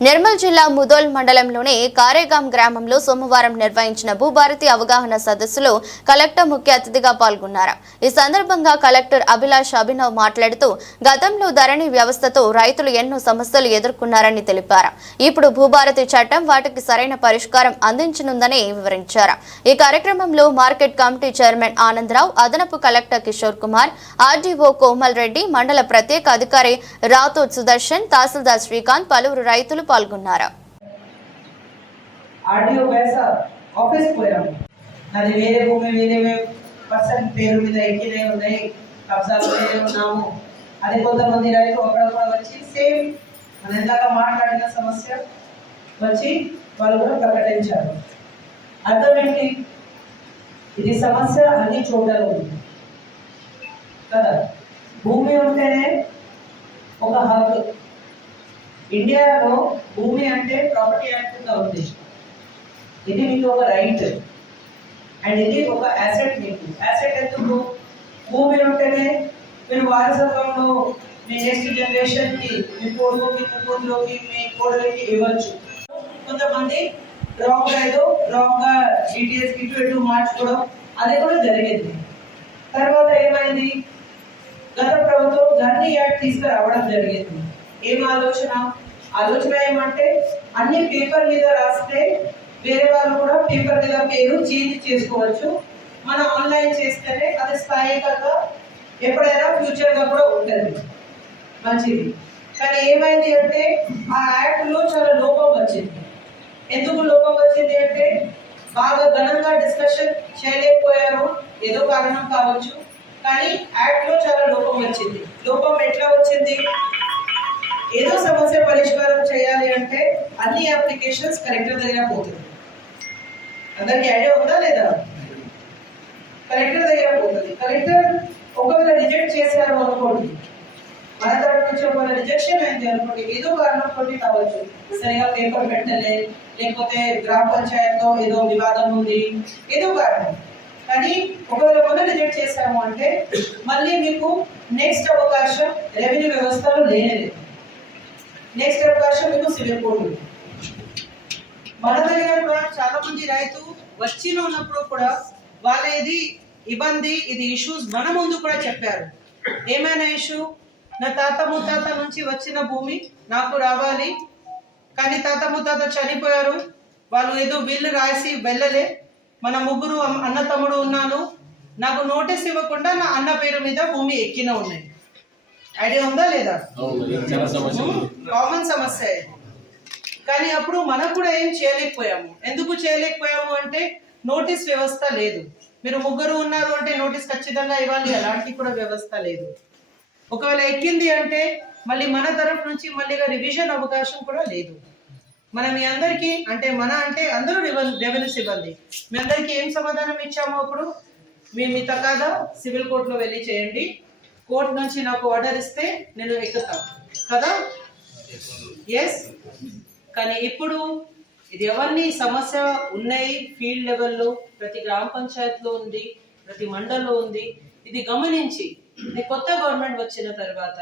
నిర్మల్ జిల్లా ముదోల్ మండలంలోని కారేగాం గ్రామంలో సోమవారం నిర్వహించిన భూభారతి అవగాహన సదస్సులో కలెక్టర్ ముఖ్య అతిథిగా పాల్గొన్నారు. ఈ సందర్భంగా కలెక్టర్ అభిలాష్ అభినవ్ మాట్లాడుతూ గతంలో ధరణి వ్యవస్థతో రైతులు ఎన్నో సమస్యలు ఎదుర్కొన్నారని తెలిపారు. ఇప్పుడు భూభారతి చట్టం వాటికి సరైన పరిష్కారం అందించనుందని వివరించారు. ఈ కార్యక్రమంలో మార్కెట్ కమిటీ చైర్మన్ ఆనందరావు అదనపు కలెక్టర్ కిషోర్ కుమార్ ఆర్డీఓ కోమల్ రెడ్డి మండల ప్రత్యేక అధికారి రాథోడ్ సుదర్శన్ తహసీల్దార్ శ్రీకాంత్ పలువురు రైతులు పాల్గొన్నారు. ఆడియో వేస ఆఫీస్ పోయాము. నాది వేరే భూమి వేరే పర్సన్ పేరు మీద ఎక్కినే ఉన్నాయి కబ్జాలు వేరే ఉన్నాము. అదే కొంతమంది రైతు అక్కడక్కడ వచ్చి సేమ్ మన ఇందాక మాట్లాడిన సమస్య వచ్చి వాళ్ళు కూడా ప్రకటించారు. అర్థం ఏంటి ఇది సమస్య అన్ని చోట్ల ఉంది. కదా? భూమి ఉంటేనే ఒక హక్కు. ఇండియాలో భూమి అంటే ప్రాపర్టీ యాక్ట్ కింద ఉంది ఇది మీకు ఒక రైట్ అండ్ ఇది ఒక అసెట్ మీకు. యాసెట్ ఎందుకు? భూమి ఉంటేనే మీరు వారసత్వంలో మీ నెక్స్ట్ జనరేషన్కి మీ కొడుకుకి మీ కూతురుకి మీ కోడలికి ఇవ్వచ్చు. కొంతమంది రాంగ్ ఏదో రాంగ్గా డీటెయిల్స్ ఇటు ఇటు మార్చుకోవడం అది కూడా జరిగింది. తర్వాత ఏమైంది? గత ప్రభుత్వం గన్ని యాక్ట్ తీసుకురావడం జరిగింది. ఏం ఆలోచన? ఆలోచన ఏమంటే అన్ని పేపర్ మీద రాస్తే వేరే వాళ్ళు కూడా పేపర్ మీద పేరు చేంజ్ చేసుకోవచ్చు. మనం ఆన్లైన్ చేస్తేనే అది స్థాయికంగా ఎప్పుడైనా ఫ్యూచర్గా కూడా ఉంటుంది. మంచిది. కానీ ఏమైంది అంటే ఆ యాక్ట్లో చాలా లోపం వచ్చింది. ఎందుకు లోపం వచ్చింది అంటే బాగా ఘనంగా డిస్కషన్ చేయలేకపోయారు. ఏదో కారణం కావచ్చు. కానీ యాక్ట్లో చాలా లోపం వచ్చింది. లోపం ఎట్లా వచ్చింది? ఏదో సమస్య పరిష్కారం చేయాలి అంటే అన్ని అప్లికేషన్స్ కలెక్టర్ దగ్గర పోతుంది. అందరికి ఐడియా ఉందా లేదా? కలెక్టర్ దగ్గర పోతుంది. కలెక్టర్ ఒకవేళ రిజెక్ట్ చేశారు అనుకోండి మన తరపు నుంచి ఒకవేళ రిజెక్షన్ అయింది అనుకోండి ఏదో కారణం కొన్ని కావచ్చు. సరిగా పేపర్ పెట్టలే లేకపోతే గ్రామ పంచాయత్తో ఏదో వివాదం ఉంది ఏదో కారణం. కానీ ఒకవేళ మొదలు రిజెక్ట్ చేశాము అంటే మళ్ళీ మీకు నెక్స్ట్ అవకాశం రెవెన్యూ వ్యవస్థలో లేనేది నెక్స్ట్ అవకాశం మీకు సివిల్ కోడ్ మన దగ్గర కూడా చాలా మంది రైతు వచ్చిన ఉన్నప్పుడు కూడా వాళ్ళ ఇది ఇబ్బంది ఇది ఇష్యూస్ మన ముందు కూడా చెప్పారు. ఏమైనా ఇష్యూ నా తాత ముత్తాత నుంచి వచ్చిన భూమి నాకు రావాలి. కానీ తాత ముత్తాత చనిపోయారు. వాళ్ళు ఏదో బిల్లు రాసి వెళ్ళలే. మన ముగ్గురు అన్న తమ్ముడు ఉన్నాను. నాకు నోటీస్ ఇవ్వకుండా నా అన్న పేరు మీద భూమి ఎక్కిన ఉన్నాయి. ఐడియా ఉందా లేదా? కామన్ సమస్య ఇది. కానీ అప్పుడు మనం కూడా ఏం చేయలేకపోయాము. ఎందుకు చేయలేకపోయాము అంటే నోటీస్ వ్యవస్థ లేదు. మీరు ముగ్గురు ఉన్నారు అంటే నోటీస్ ఖచ్చితంగా ఇవ్వాలి అలాంటి కూడా వ్యవస్థ లేదు. ఒకవేళ ఎక్కింది అంటే మళ్ళీ మన తరఫు నుంచి మళ్ళీ రివిజన్ అవకాశం కూడా లేదు. మనం మీ అందరికీ అంటే మన అంటే అందరూ రెవెన్యూ సిబ్బంది మీ అందరికీ ఏం సమాధానం ఇచ్చాము అప్పుడు? మీ మీ తగాదా సివిల్ కోర్టులో వెళ్ళి చేయండి. కోర్టు నుంచి నాకు ఆర్డర్ ఇస్తే నేను ఎక్కుతాను. కదా? ఎస్ కానీ ఇప్పుడు ఇది ఎవరిని సమస్య ఉన్నాయి? ఫీల్డ్ లెవెల్లో ప్రతి గ్రామ పంచాయత్లో ఉంది ప్రతి మండల్లో ఉంది. ఇది గమనించి ఇది కొత్త గవర్నమెంట్ వచ్చిన తర్వాత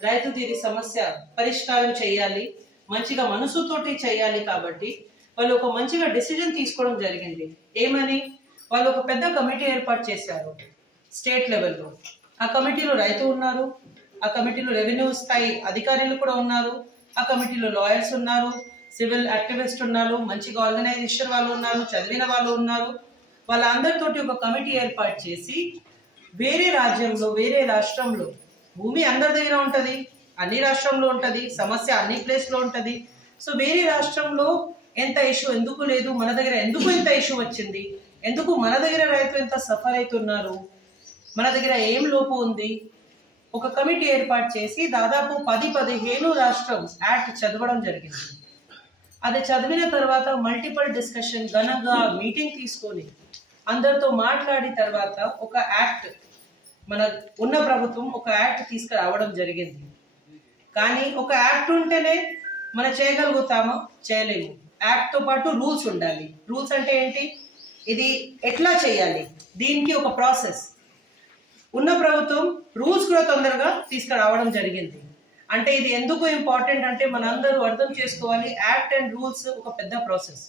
రైతుది ఇది సమస్య పరిష్కారం చేయాలి మంచిగా మనసుతోటి చేయాలి కాబట్టి వాళ్ళు ఒక మంచిగా డిసిజన్ తీసుకోవడం జరిగింది. ఏమని? వాళ్ళు ఒక పెద్ద కమిటీ ఏర్పాటు చేశారు స్టేట్ లెవెల్లో ఆ కమిటీలో రైతు ఉన్నారు ఆ కమిటీలో రెవెన్యూ స్థాయి అధికారులు కూడా ఉన్నారు. ఆ కమిటీలో లాయర్స్ ఉన్నారు. సివిల్ యాక్టివిస్ట్ ఉన్నారు. మంచిగా ఆర్గనైజేషన్ వాళ్ళు ఉన్నారు. చదివిన వాళ్ళు ఉన్నారు. వాళ్ళందరితోటి ఒక కమిటీ ఏర్పాటు చేసి వేరే రాజ్యంలో వేరే రాష్ట్రంలో భూమి అందరి దగ్గర ఉంటుంది. అన్ని రాష్ట్రంలో ఉంటుంది. సమస్య అన్ని ప్లేస్లో ఉంటుంది. సో వేరే రాష్ట్రంలో ఎంత ఇష్యూ ఎందుకు లేదు? మన దగ్గర ఎందుకు ఇంత ఇష్యూ వచ్చింది? ఎందుకు మన దగ్గర రైతు ఎంత సఫర్ అవుతున్నారు? మన దగ్గర ఏం లోపు ఉంది? ఒక కమిటీ ఏర్పాటు చేసి దాదాపు పది పదిహేను రాష్ట్రం యాక్ట్ చదవడం జరిగింది. అది చదివిన తర్వాత మల్టిపుల్ డిస్కషన్ ఘనంగా మీటింగ్ తీసుకొని అందరితో మాట్లాడి తర్వాత ఒక యాక్ట్ మన ఉన్న ప్రభుత్వం ఒక యాక్ట్ తీసుకురావడం జరిగింది. కానీ ఒక యాక్ట్ ఉంటేనే మనం చేయగలుగుతామా? చేయలేము. యాక్ట్తో పాటు రూల్స్ ఉండాలి. రూల్స్ అంటే ఏంటి? ఇది ఎట్లా చేయాలి? దీనికి ఒక ప్రాసెస్. ఉన్న ప్రభుత్వం రూల్స్ కూడా తొందరగా తీసుకురావడం జరిగింది. అంటే ఇది ఎందుకు ఇంపార్టెంట్ అంటే మనందరూ అర్థం చేసుకోవాలి యాక్ట్ అండ్ రూల్స్ ఒక పెద్ద ప్రాసెస్